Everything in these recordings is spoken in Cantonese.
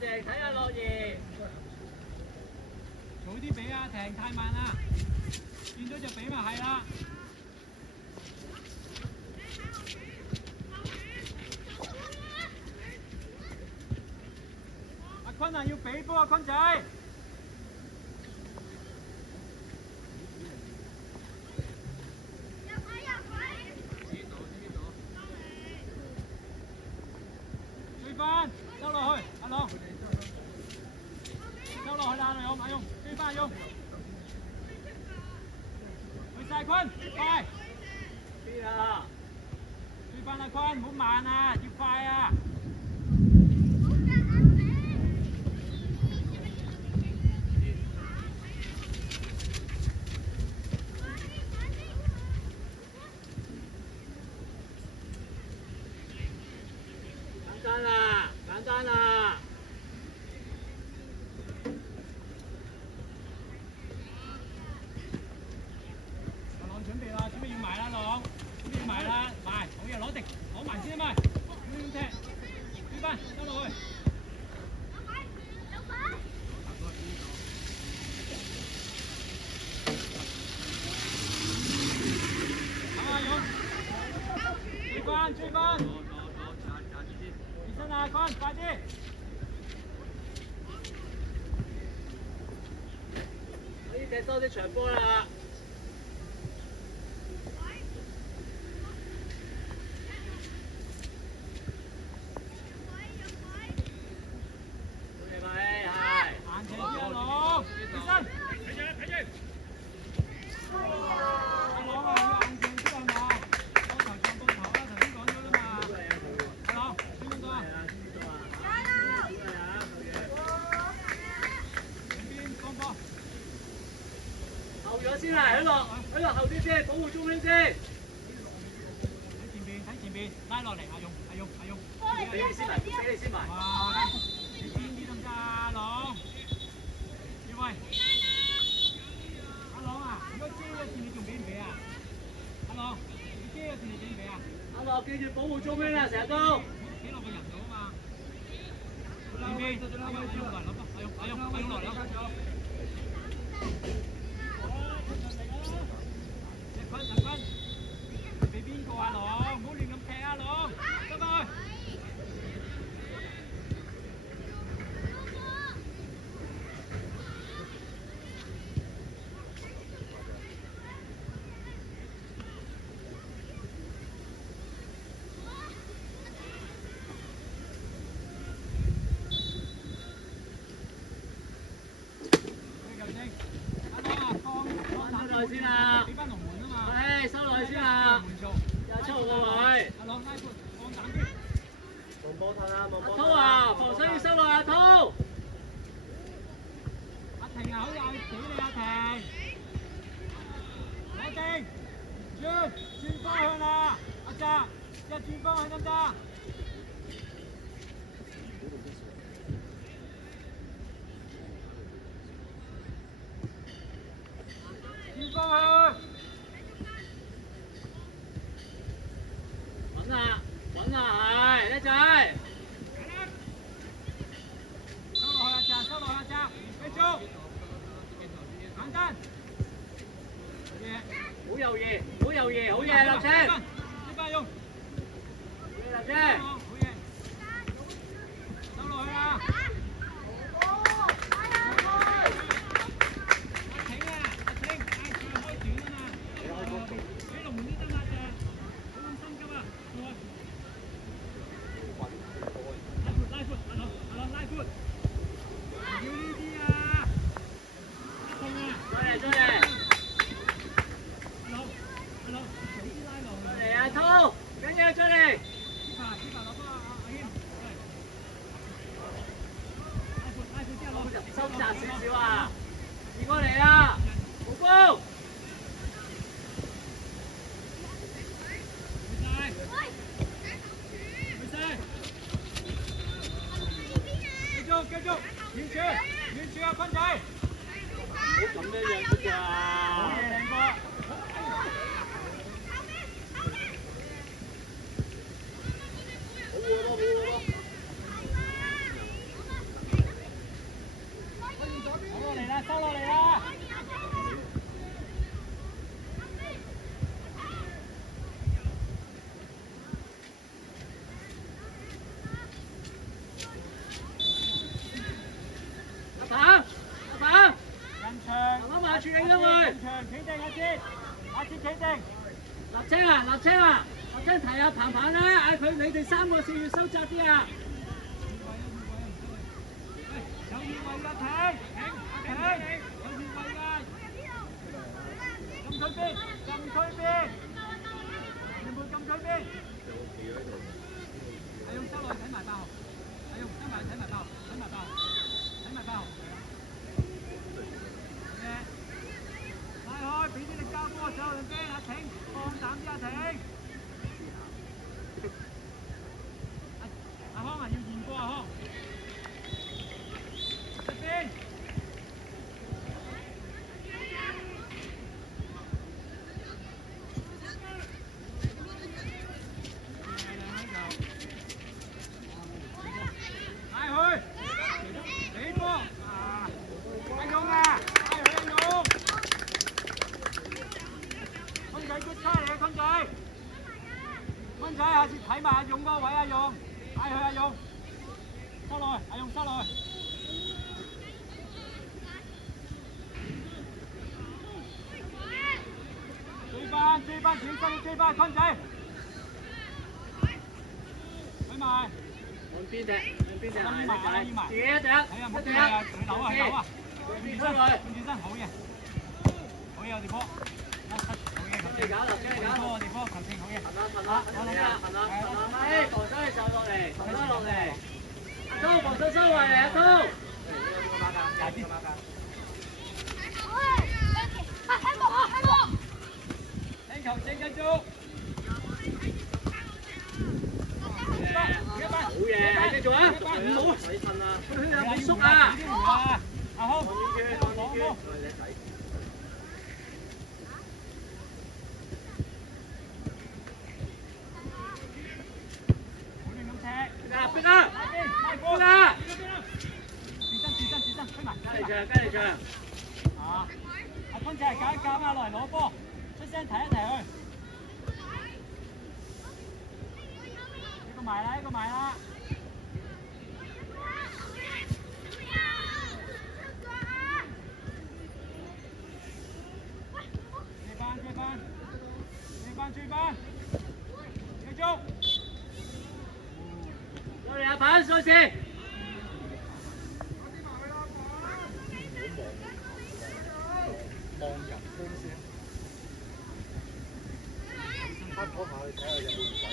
靜，睇下樂兒。早啲俾啊，停太慢啦，見咗就俾咪係啦。阿坤啊，要俾波啊，坤仔！追翻，收落去，阿龍。收落去啦，阿勇，追翻阿勇。去晒坤，快！邊啊？追翻阿坤，唔好慢啊，要快啊！簡單啦，簡單啦。阿朗準備啦，準備要埋啦，朗，準備要埋啦，埋，好嘢，攞定，攞埋先啊嘛，咁踢，追翻，收落去。阿勇，追翻，起身啊，坤，快啲！可以踢多啲長波啦。後咗先啦，喺落後啲先，保護中圈先。喺前邊，拉落嚟，阿勇。俾你先埋，俾你先埋。哇！你邊啲得唔得啊，朗？要喂，阿朗啊，如果遮咗線，你仲俾唔俾啊？阿朗，你遮咗線，你俾唔俾啊？阿樂記住保護中圈啊，成日都。企落個人度啊嘛。前邊，阿勇落啦。陳坤，俾邊個啊，朗？唔好亂咁踢啊，朗，得返去。先啦，俾翻龍門啊嘛，係收落去先啦，27號個位，阿朗拉闊，放膽啲，蒙波騰啊，蒙波騰，阿濤啊，防守要收落阿濤，阿婷啊，好有企你阿婷，攞定，轉方向啦，阿澤，一轉方向得唔得？轉方向。穩啦，係，叻仔。收落去阿澤，繼續，簡單。好猶豫，好嘢，立車。呢班用。立車。好嘢。收落去啦。收窄少少啊！移過嚟啊！好高！繼續，遠處啊，坤仔！唔好咁樣㗎咋！好嘢，靚哥！好喎，定阿志，阿志企定。立青啊，立青啊，立青提下鵬鵬啦，嗌佢你哋3個線要收窄啲啊！有越位㗎，停，有越位㗎。禁區邊，全部禁區邊。阿勇收落去睇埋8號，阿勇收埋睇埋8號，睇埋8號。拉開，俾啲力交波上兩邊，阿挺放膽啲，阿挺。阿康啊，要驗過阿康。出邊。坤仔，下次睇埋阿勇嗰個位，阿勇，嗌佢阿勇，收落去，阿勇收落去。追翻，轉身追翻，坤仔，睇埋。兩邊踢，自己一隻，係啊，唔好跌啊，佢扭啊，轉身，好嘢，我哋波。你搞，立青你搞，我哋波球證好嘢。行啦，防守你受落嚟，防守落嚟，阿滔防守收落嚟，阿滔。聽球證繼續。好嘢，繼續啊！唔好使瞓啊！佢有冇縮啊？阿康，逼啊！轉身，推埋。加嚟場。啊！阿坤仔搞一搞啊，落嚟攞波，出聲提一提佢。一個埋啦。追翻，繼續。落嚟阿鵬，賽事。望人風先，拍拖下去睇下有冇位。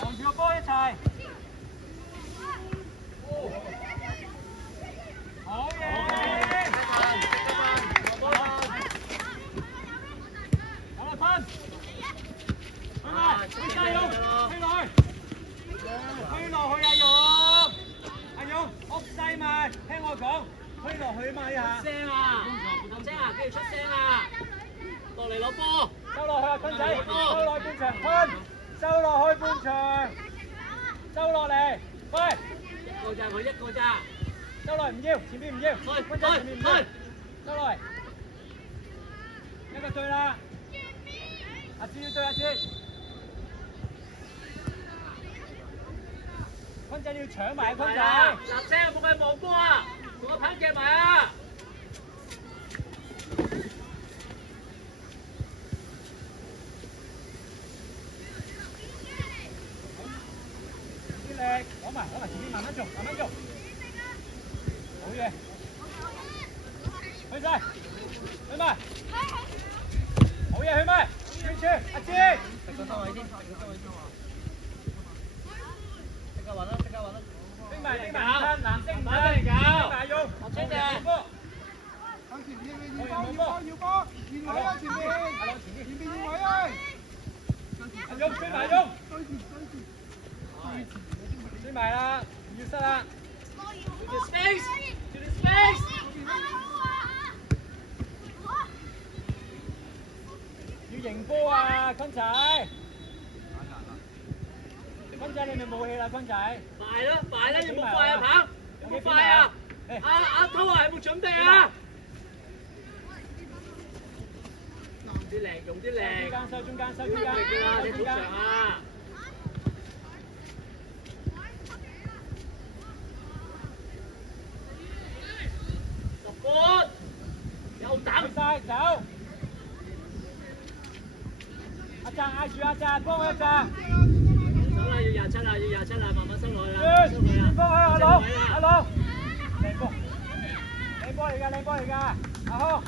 望住個波一齊。好嘢！推落去阿勇，屋西埋，聽我講，推落去嘛一下。出聲啊！立青啊，跟住出聲啊！落嚟攞波，收落去啊，坤仔，收落去半場，坤，收落去半場，收落嚟，喂，一個咋佢一個咋，收落嚟唔要，前面唔要，坤仔前面唔要，收落嚟，一個對啦，阿志要對阿志。坤仔你要搶埋坤仔，立青冇佢望波啊，同個棒夾埋啊！啲力，攞埋前面慢慢做，好嘢，去晒，去埋，好嘢去埋，轉阿志，食個收位先，拎埋，藍色唔得，大用，立青嘅。波，向前面要波，前位啊前面要位啊！阿勇追埋用，追埋啦，唔要失啦。To the space！ 要贏波啊，坤仔！坤仔你咪冇氣啦，坤仔。快啦，有冇快啊，鵬？有冇快啊？阿滔啊，有冇準備啊？啲靚用啲力，收中間，收要中間，用力㗎啦，你收中間。好長啊！10又去等，晒走。阿澤嗌住阿澤，幫佢阿澤。走啦，要27啦，要27啦，慢慢收落去啦，轉，收佢啦，方向阿龍，阿阿龍。靚波，靚波嚟㗎，靚波嚟㗎。阿康。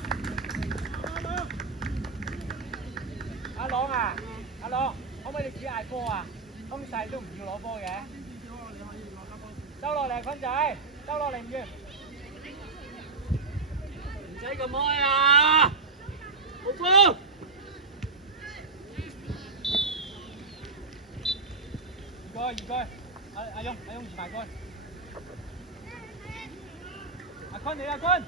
阿朗啊，阿朗，可唔可以你只嗌波啊？空勢都唔要攞波嘅。收落嚟，坤仔，收落嚟唔要。唔使咁開啊！好波！移過，阿勇移埋過去。阿坤你阿坤。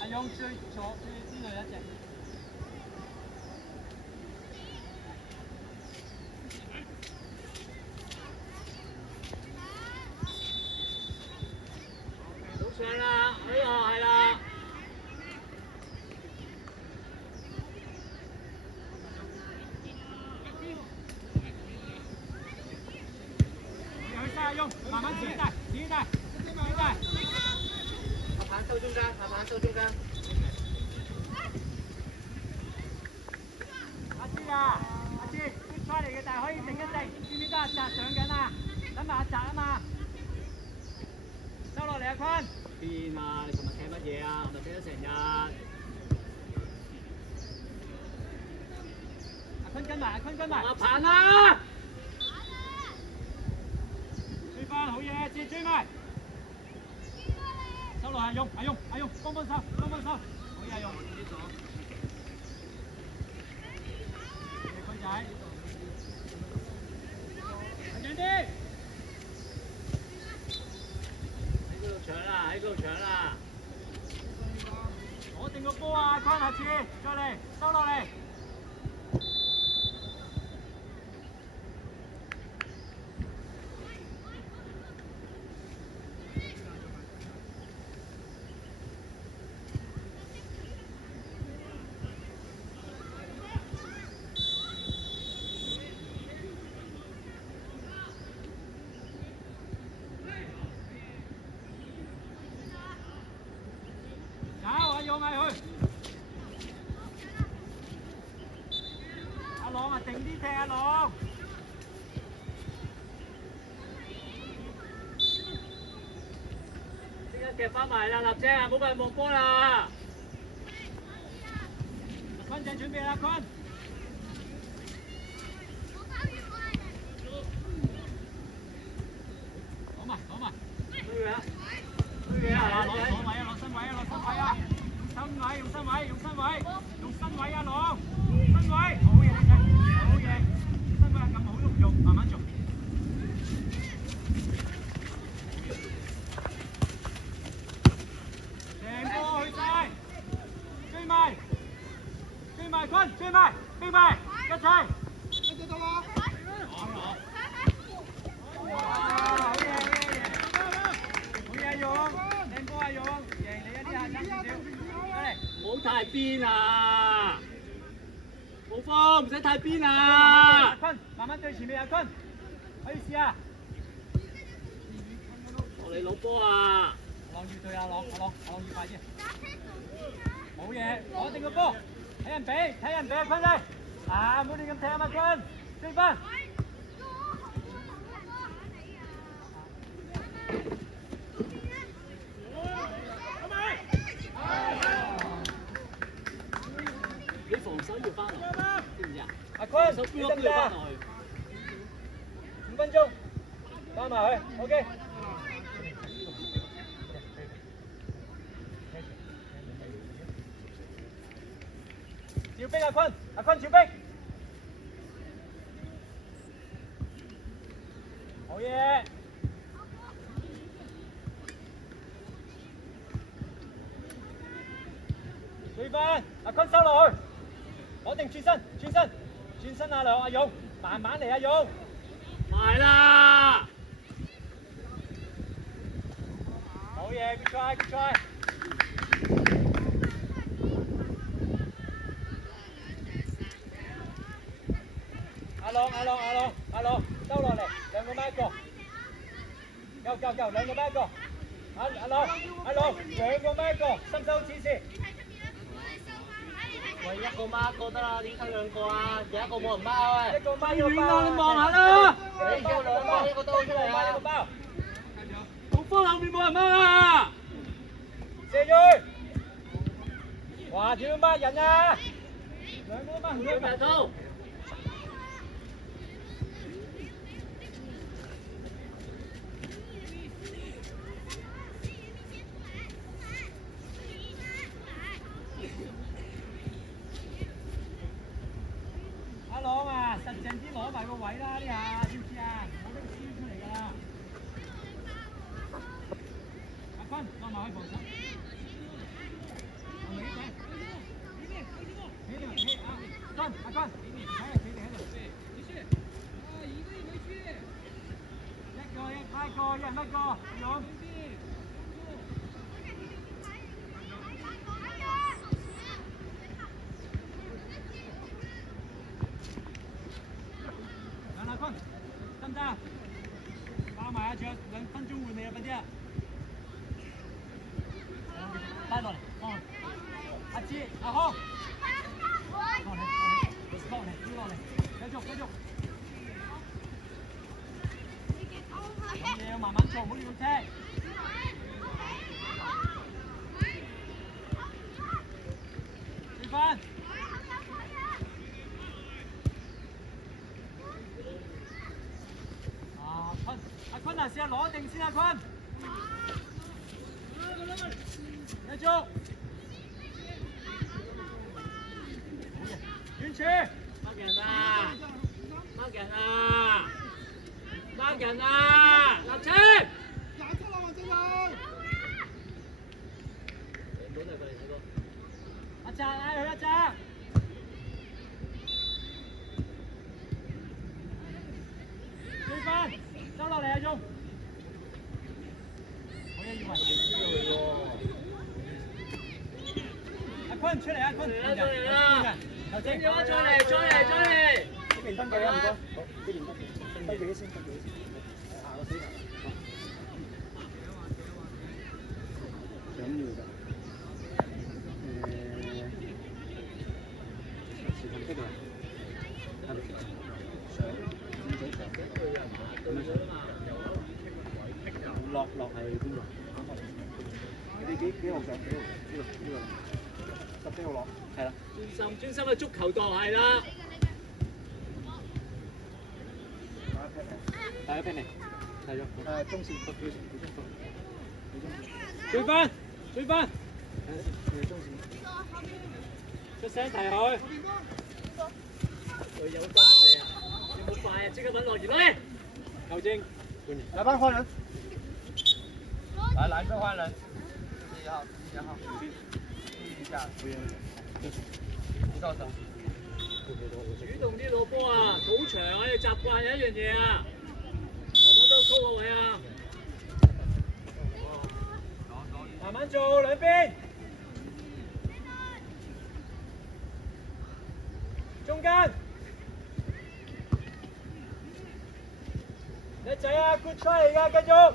阿勇最左邊度有一隻。好上啦，呢個係啦。阿勇，慢慢自己帶，自己帶。下盤收中間，下盤收中間。阿芝啊，阿芝，出嚟嘅但係可以定一定，知唔知得阿澤上緊啊？等埋阿澤啊嘛。收落嚟阿坤。邊啊？你琴日踢乜嘢啊？咪踢咗成日。阿坤跟埋，阿坤跟埋。下盤啦！追翻好嘢，接追埋。收落阿勇，阿勇，幫手，好嘢阿勇。坤仔，近啲。喺嗰度搶啦，喺嗰度搶啦！攞定個波啊，坤下次再嚟，收落嚟。勇嗌佢，阿朗啊，定啲踢阿朗。即刻夾翻埋啦，立姐啊，冇咁望波啦！坤仔準備啦，坤。攞埋。推佢啊！推佢啊！攞位啊，攞身位啊！用身位啊，朗，身位，好嘢，身位咁好都唔用，慢慢做。成波去晒，追埋坤，追埋，飛埋，一齊。一隻到啦！哇，好嘢，勇，靚波啊，勇，贏你一啲啊，爭少少。唔好太邊啊！冇風，唔使太邊啊！阿坤，慢慢對前面阿坤，可以試下。落嚟攞波啊！朗要對阿朗要快啲。冇嘢，攞定個波，睇人俾阿坤仔。啊，唔好亂咁踢啊，阿坤，追翻。你防守要翻來，知唔知啊？阿坤，手你邊都要翻得唔得啊落去。5分鐘，翻埋去 ，OK。趙冰阿坤趙冰，好嘢。追翻，阿坤收落去，攞定轉身阿勇，慢慢嚟阿勇。埋啦！嘢 ，good try，good try。阿朗，收落嚟，兩個咩一個？夠，兩個咩一個？阿朗，兩個咩一個？伸手指示。喂，一個孖一個得啦，點解兩個啊？有一個冇人包啊！一個孖遠啦，你望下啦！你叫兩包，一個兜出嚟啊！一個包。紅方後面冇人掹啊！射佢！哇，點樣掹人啊？兩個都掹唔到。大刀。阿朗啊，實淨啲攞埋個位啦，呢下知唔知啊？唔好俾佢燒出嚟㗎啦。阿坤，落埋去防守。阿坤，企定喺度。一個，一人一個，勇。阿坤，得唔得？包埋啊！仲有2分鐘換你啊，快啲啊！拉落嚟，阿志，阿康，落嚟，繼續。咁你要慢慢做，唔好亂車。追翻。阿坤啊，試下攞定先，阿坤。繼續。遠處。掹人啊！立車！阿澤嗌佢阿澤。追翻，收落嚟阿忠。好嘢，以為。阿坤出嚟，阿坤。出嚟啦！整咗，再嚟。呢邊登記啊，唔該。好，呢邊登記先。下個死人。緊要㗎。視頻的啊。落係邊度？你幾號上？呢個10號落，係啦。專心嘅足球度係啦。大家 panic， 係咗。中線，追翻。中線。出聲提佢。佢有心你啊！你冇快啊，即刻揾落嚟。球證。來吧，換人。来，蓝色换人，1号，1號，注意一下，不受傷。主動啲攞波啊！好長啊！你習慣有一樣嘢啊，我都操個位啊！慢慢做，兩邊。中間。叻仔啊 ，good try 嚟㗎，繼續。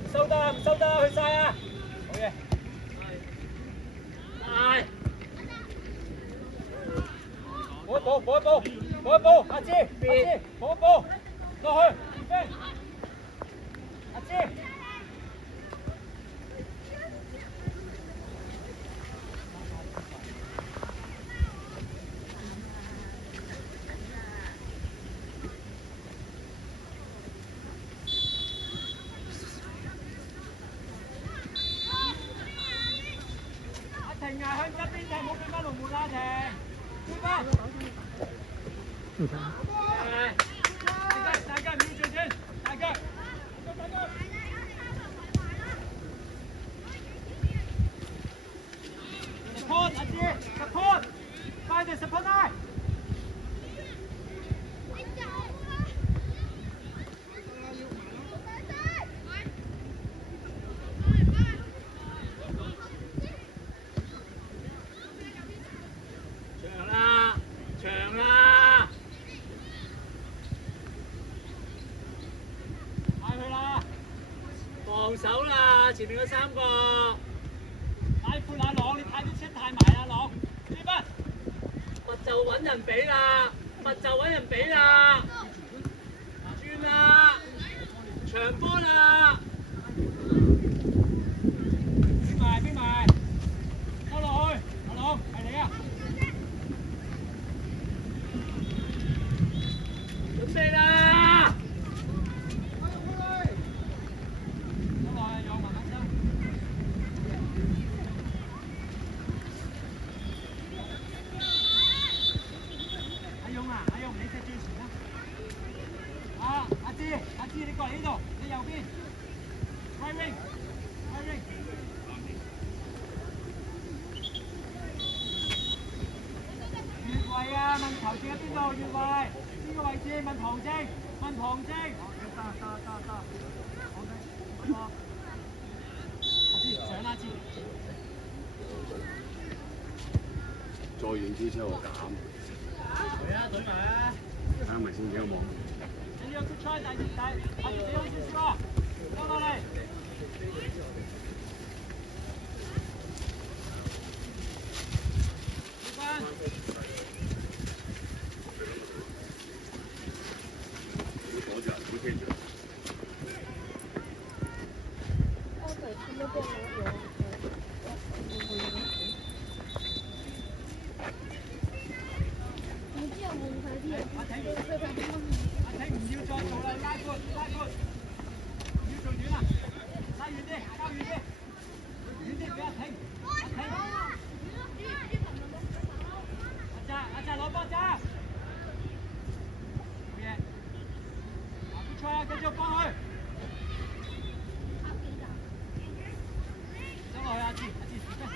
唔收得，去晒啊！好嘢。係。補一步，阿芝，補一步，落去，飛。阿芝。停啊！向側邊停，唔好變翻龍門啦，停！追翻！大家唔要轉轉，大腳！Support 阿志 ，support，find the support line。前面嗰3個，拉闊阿朗，你太啲車太埋阿朗，呢班密就揾人俾啦，密就揾人俾啦，轉啦，長波啦，邊埋，收落去，阿朗係你啊！準備啦！收落去，讓慢慢收。阿勇啊，阿勇，你隻最前啦。阿芝，你過嚟呢度，你右邊。Right wing，right wing。越位啊！問球證喺邊度？越位，邊個位置？問旁證，問旁證。得。好嘅，阿芝上阿芝。再遠啲車我減。隊啊，隊埋啊！啱咪先幾個網。你要出賽第下邊俾好少少啊！收落嚟。阿挺唔要再做啦，拉闊，唔要做遠啦，拉遠啲，交遠啲，遠啲俾阿挺，阿扎攞波扎，好嘢，比賽啊，繼續幫佢，收落去阿志，good try.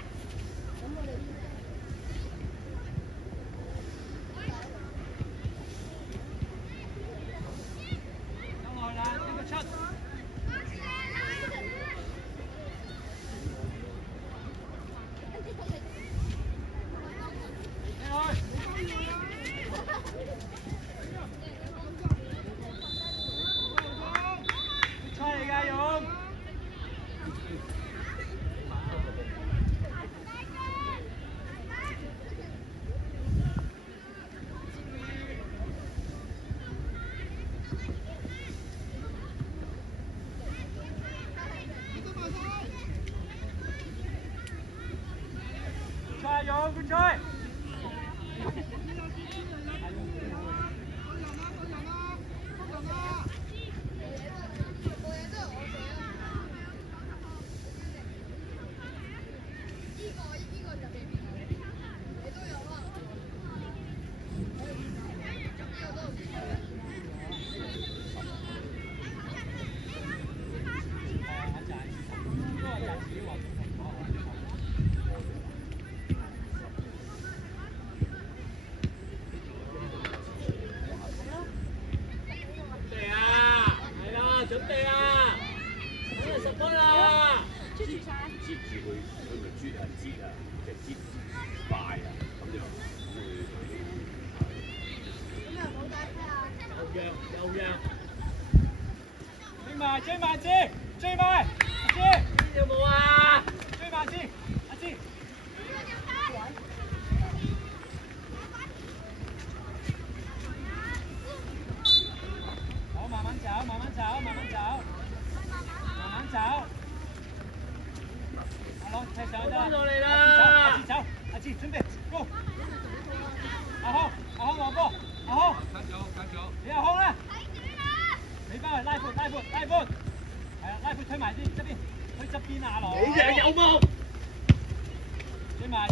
追埋，有冇啊？追埋先，阿志。好，慢慢走。阿朗踢上去得啦。落嚟啦！阿志準備 ，go。阿康攞波，阿康。你阿康啦。你翻去拉闊。係啊，拉闊推埋啲側邊，推側邊阿朗。你贏有冇？追埋，